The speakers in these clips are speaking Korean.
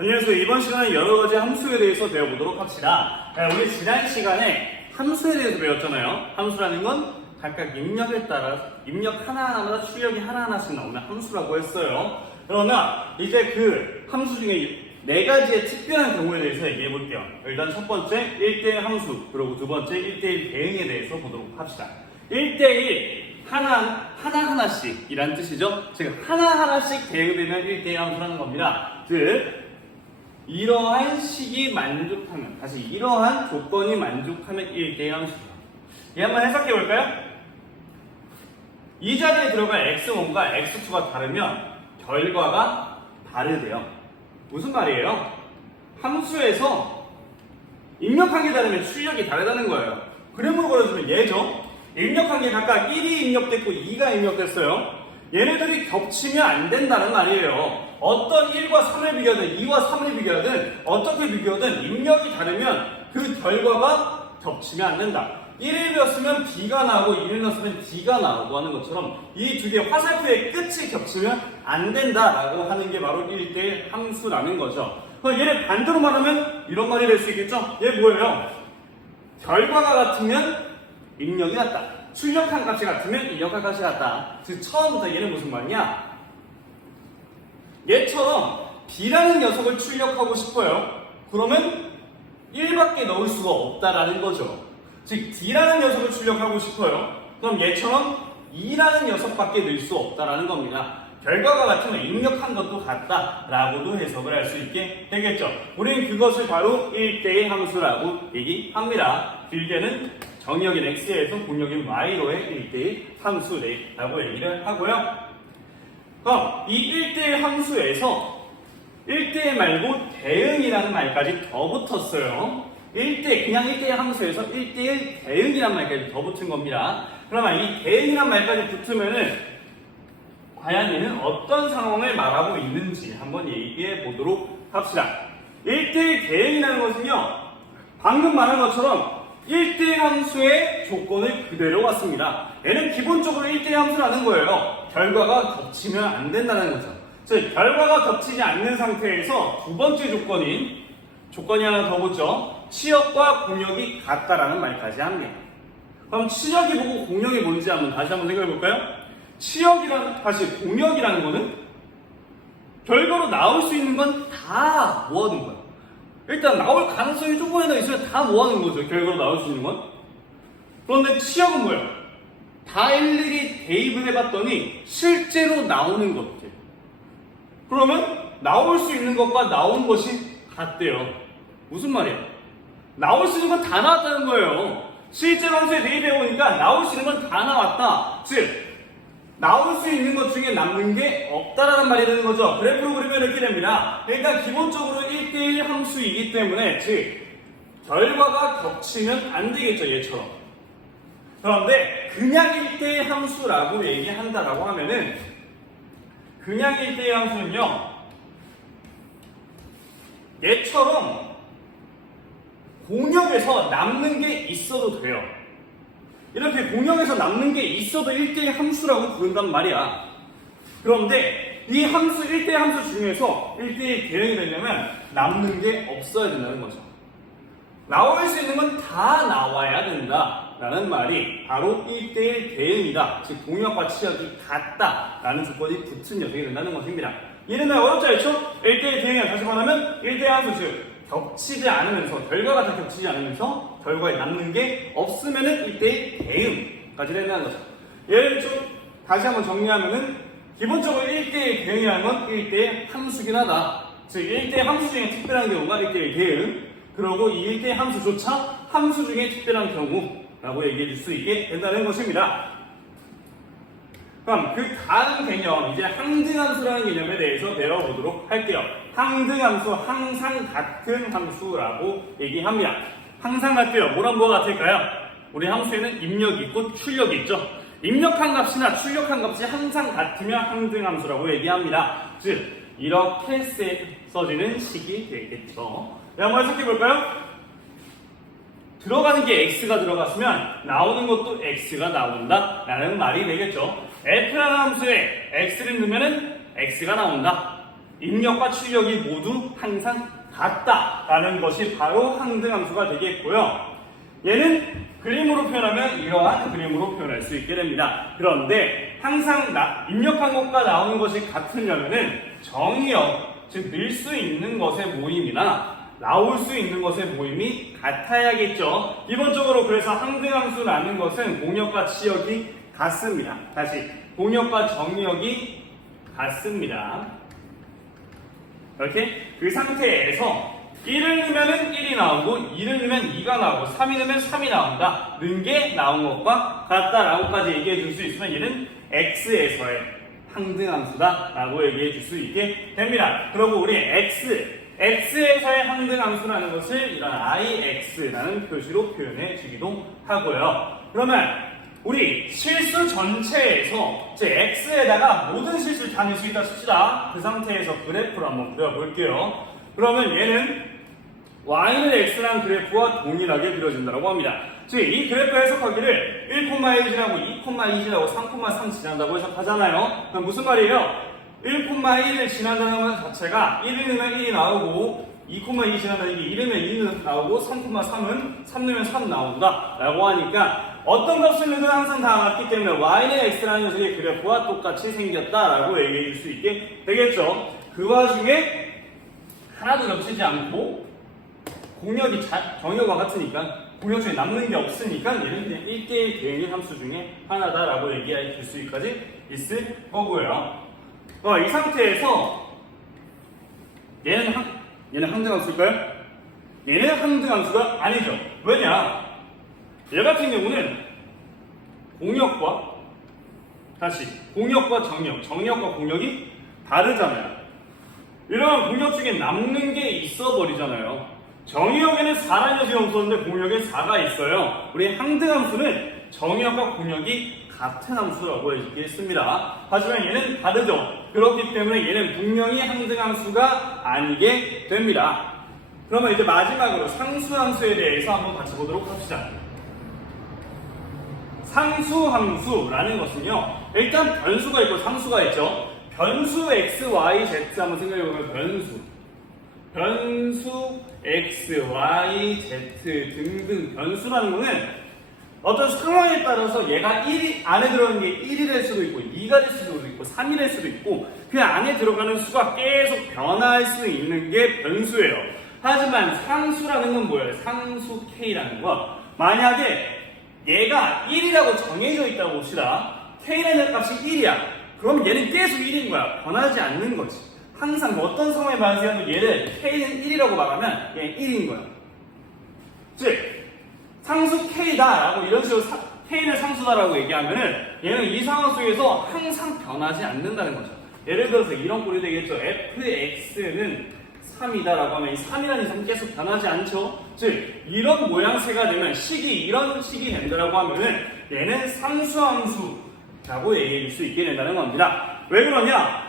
안녕하세요. 이번 시간에 여러 가지 함수에 대해서 배워보도록 합시다. 우리 지난 시간에 함수에 대해서 배웠잖아요. 함수라는 건 각각 입력에 따라 입력 하나하나마다 출력이 하나하나씩 나오는 함수라고 했어요. 그러면 이제 그 함수 중에 네 가지의 특별한 경우에 대해서 얘기해 볼게요. 일단 첫 번째 1대1 함수, 그리고 두 번째 1대1 대응에 대해서 보도록 합시다. 1대1 하나하나씩 이란 뜻이죠. 즉 하나하나씩 대응되면 1대1 함수라는 겁니다. 즉 이러한 식이 만족하면, 다시 이러한 조건이 만족하면 1대1 함수죠. 이 한번 해석해 볼까요? 이 자리에 들어갈 x1과 x2가 다르면 결과가 다르대요. 무슨 말이에요? 함수에서 입력한 게 다르면 출력이 다르다는 거예요. 그림으로 그려주면 얘죠. 입력한 게 각각 1이 입력됐고 2가 입력됐어요. 얘네들이 겹치면 안 된다는 말이에요. 어떤 1과 3을 비교하든 2와 3을 비교하든 어떻게 비교하든 입력이 다르면 그 결과가 겹치면 안 된다. 1을 넣었으면 B가 나오고 2를 넣었으면 D가 나오고 하는 것처럼 이 두 개의 화살표의 끝이 겹치면 안 된다라고 하는 게 바로 1대1 함수라는 거죠. 그럼 얘를 반대로 말하면 이런 말이 될 수 있겠죠? 얘 뭐예요? 결과가 같으면 입력이 같다. 출력한 값이 같으면 입력한 값이 같다. 즉 처음부터 얘는 무슨 말이냐? 얘처럼 B라는 녀석을 출력하고 싶어요. 그러면 1밖에 넣을 수가 없다라는 거죠. 즉 D라는 녀석을 출력하고 싶어요. 그럼 얘처럼 2라는 녀석밖에 넣을 수 없다라는 겁니다. 결과가 같으면 입력한 것도 같다라고도 해석을 할 수 있게 되겠죠. 우리는 그것을 바로 1대1 함수라고 얘기합니다. 길게는 정의역인 x에서 공역인 y로의 1대1 함수라고 얘기를 하고요. 그럼 이 1대1 함수에서 1대1 말고 대응이라는 말까지 더 붙었어요. 그냥 1대1 함수에서 1대1 대응이라는 말까지 더 붙은 겁니다. 그러면 이 대응이라는 말까지 붙으면은 과연 얘는 어떤 상황을 말하고 있는지 한번 얘기해 보도록 합시다. 1대1 대응이라는 것은요, 방금 말한 것처럼 1대1 함수의 조건을 그대로 갖습니다. 얘는 기본적으로 1대1 함수라는 거예요. 결과가 겹치면 안 된다는 거죠. 즉, 결과가 겹치지 않는 상태에서 두 번째 조건이 하나 더 붙죠. 치역과 공역이 같다라는 말까지 합니다. 그럼 치역이 뭐고 공역이 뭔지 다시 한번 생각해 볼까요? 다시 공역이라는 거는 결과로 나올 수 있는 건 다 모아둔 거예요. 일단 나올 가능성이 조금이라도 있으면 다 모아놓은 거죠. 결과로 나올 수 있는 건. 그런데 치역은 뭐예요? 다 일일이 대입을 해봤더니 실제로 나오는 것들. 그러면 나올 수 있는 것과 나온 것이 같대요. 무슨 말이야? 나올 수 있는 건 다 나왔다는 거예요. 실제 함수에 대입해보니까 나올 수 있는 건 다 나왔다. 즉, 나올 수 있는 것 중에 남는 게 없다라는 말이 되는 거죠. 그래프로 그리면 이렇게 됩니다. 일단 기본적으로 1대1 함수이기 때문에, 즉 결과가 겹치면 안 되겠죠, 얘처럼. 그런데 그냥 1대1 함수라고 얘기한다라고 하면은, 그냥 1대1 함수는요, 얘처럼 공역에서 남는 게 있어도 돼요. 이렇게 공역에서 남는 게 있어도 1대1 함수라고 부른단 말이야. 그런데 이 함수 1대1 함수 중에서 1대1 대응이 되려면 남는 게 없어야 된다는 거죠. 나올 수 있는 건 다 나와야 된다라는 말이 바로 1대1 대응이다. 즉 공역과 치역이 같다라는 조건이 붙은 녀석이 된다는 것입니다. 얘는 어렵지 않죠? 1대1 대응이야. 다시 말하면 1대1 함수, 즉 겹치지 않으면서, 결과가 다 겹치지 않으면서 결과에 남는 게 없으면은 1대1 대응까지 된다는 거죠. 얘를 좀 다시 한번 정리하면은, 기본적으로 1대1 대응이라는 건 1대1 함수긴 하다. 즉 1대1 함수 중에 특별한 경우가 1대1 대응, 그리고 이 1대1 함수조차 함수 중에 특별한 경우라고 얘기해 줄 수 있게 된다는 것입니다. 그럼 그 다음 개념, 이제 항등함수라는 개념에 대해서 배워보도록 할게요. 항등함수, 항상 같은 함수라고 얘기합니다. 항상 같아요. 뭐랑 뭐가 같을까요? 우리 함수에는 입력이 있고 출력이 있죠. 입력한 값이나 출력한 값이 항상 같으면 항등함수라고 얘기합니다. 즉 이렇게 써지는 식이 되겠죠. 한번 해석해 볼까요? 들어가는 게 x가 들어갔으면 나오는 것도 x가 나온다 라는 말이 되겠죠. f라는 함수에 x를 넣으면 x가 나온다. 입력과 출력이 모두 항상 같다라는 것이 바로 항등함수가 되겠고요. 얘는 그림으로 표현하면 이러한 그림으로 표현할 수 있게 됩니다. 그런데 항상 입력한 것과 나오는 것이 같으려면은 정의역, 즉 늘 수 있는 것의 모임이나 나올 수 있는 것의 모임이 같아야겠죠. 기본적으로 그래서 항등함수라는 것은 공역과 치역이 같습니다. 다시 공역과 정의역이 같습니다. 이렇게 그 상태에서 1을 넣으면 1이 나오고 2를 넣으면 2가 나오고 3이 넣으면 3이 나온다. 는 게 나온 것과 같다라고까지 얘기해 줄 수 있으면 얘는 x에서의 항등함수다 라고 얘기해 줄 수 있게 됩니다. 그리고 우리 x에서의 항등함수라는 것을 이런 ix라는 표시로 표현해 주기도 하고요. 그러면 우리 실수 전체에서 제 x에다가 모든 실수를 다 넣을 수 있다 칩시다. 그 상태에서 그래프를 한번 그려볼게요. 그러면 얘는 y는 x라는 그래프와 동일하게 그려진다고 합니다. 즉 이 그래프 해석하기를 1,1이라고 2,2지라고 3,3 지난다고 해석하잖아요. 그럼 무슨 말이에요? 1,1을 지난다는 것 자체가 1을 넣으면 1이 나오고 2,2 지난다는 게 1이면 2는 나오고 3,3은 3 넣으면 3 나온다 라고 하니까 어떤 값을 넣어도 항상 다 같기 때문에 y는 x라는 녀석의 그래프와 똑같이 생겼다라고 얘기해 줄 수 있게 되겠죠. 그 와중에 하나도 겹치지 않고 공역이 정역과 같으니까 공역 중에 남는 게 없으니까 얘는 그냥 1대1 대응의 함수 중에 하나다라고 얘기해 줄 수까지 있을 거고요. 이 상태에서 얘는 항등함수일까요? 얘는 항등함수가 아니죠. 왜냐? 얘 같은 경우는 공역과 정역과 공역이 다르잖아요. 이런 공역 중에 남는 게 있어 버리잖아요. 정역에는 4라는 녀석이 없었는데 공역에 4가 있어요. 우리 항등함수는 정역과 공역이 같은 함수라고 얘기했습니다. 하지만 얘는 다르죠. 그렇기 때문에 얘는 분명히 항등함수가 아니게 됩니다. 그러면 이제 마지막으로 상수함수에 대해서 한번 같이 보도록 합시다. 상수함수라는 것은요, 일단 변수가 있고 상수가 있죠. 변수 x, y, z 한번 생각해보면 변수 x, y, z 등등 변수라는 거는 어떤 상황에 따라서 얘가 1이 안에 들어가는 게 1이 될 수도 있고 2가 될 수도 있고 3이 될 수도 있고 그 안에 들어가는 수가 계속 변화할 수 있는 게 변수예요. 하지만 상수라는 건 뭐예요? 상수 k라는 거. 만약에 얘가 1이라고 정해져 있다고 봅시다. k라는 값이 1이야. 그럼 얘는 계속 1인 거야. 변하지 않는 거지. 항상 어떤 상황에 반응해도 얘를 k는 1이라고 말하면 얘는 1인 거야. 즉 상수 k다라고 이런 식으로 k는 상수다라고 얘기하면은 얘는 이 상황 속에서 항상 변하지 않는다는 거죠. 예를 들어서 이런 꼴이 되겠죠. fx는 3이다라고 하면 이 3이라는 이상 계속 변하지 않죠. 즉 이런 모양새가 되면 이런 식이 된다라고 하면은 얘는 상수함수라고 얘기해 줄 수 있게 된다는 겁니다. 왜 그러냐?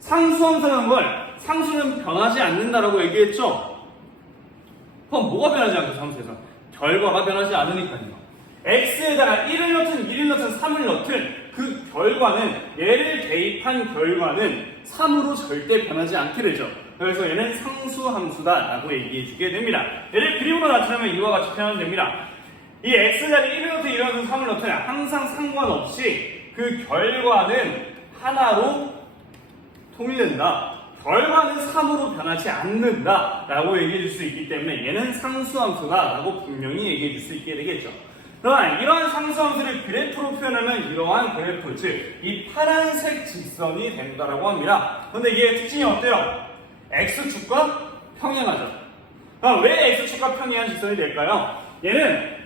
상수함수라는 걸 상수는 변하지 않는다라고 얘기했죠. 그럼 뭐가 변하지 않고 상수에서? 결과가 변하지 않으니까요. x에다가 1을 넣든 1을 넣든 3을 넣든 그 결과는 얘를 대입한 결과는 3으로 절대 변하지 않게 되죠. 그래서 얘는 상수함수다라고 얘기해 주게 됩니다. 얘를 그림으로 나타내면 이와 같이 표현하면 됩니다. 이 x자리 1을 넣든 1을 넣든 3을 넣든 항상 상관없이 그 결과는 하나로 통일된다. 결과는 3으로 변하지 않는다 라고 얘기해 줄 수 있기 때문에 얘는 상수함수다 라고 분명히 얘기해 줄 수 있게 되겠죠. 그러나 이러한 상수함수를 그래프로 표현하면 이러한 그래프, 즉 이 파란색 직선이 된다라고 합니다. 그런데 이게 특징이 어때요? x축과 평행하죠. 그럼 왜 x축과 평행한 직선이 될까요? 얘는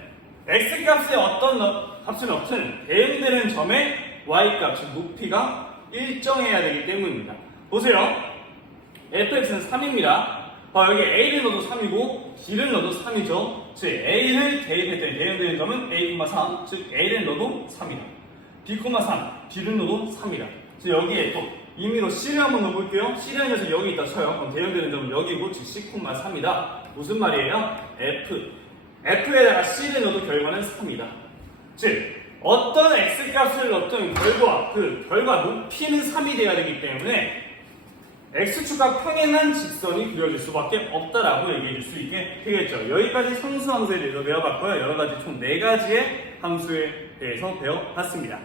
x값의 어떤 값을 넣든 대응되는 점의 y값, 즉 높이가 일정해야 되기 때문입니다. 보세요. fx는 3입니다. 여기 a를 넣어도 3이고 b를 넣어도 3이죠. 즉 a를 대입했더니 대응되는 점은 a,3, 즉 a를 넣어도 3이다. b,3, b를 넣어도 3이다. 즉 여기에 또 임의로 c를 한번 넣어볼게요. c라는 녀석이 여기 있다 쳐요. 그럼 대응되는 점은 여기고 즉 c,3이다. 무슨 말이에요? f에다가 c를 넣어도 결과는 3이다. 즉 어떤 x값을 넣든 결과 높이는 3이 돼야 되기 때문에 x축과 평행한 직선이 그려질 수밖에 없다라고 얘기해 줄 수 있게 되겠죠. 여기까지 상수 함수에 대해서 배워봤고요. 여러 가지 총 4가지의 함수에 대해서 배워봤습니다.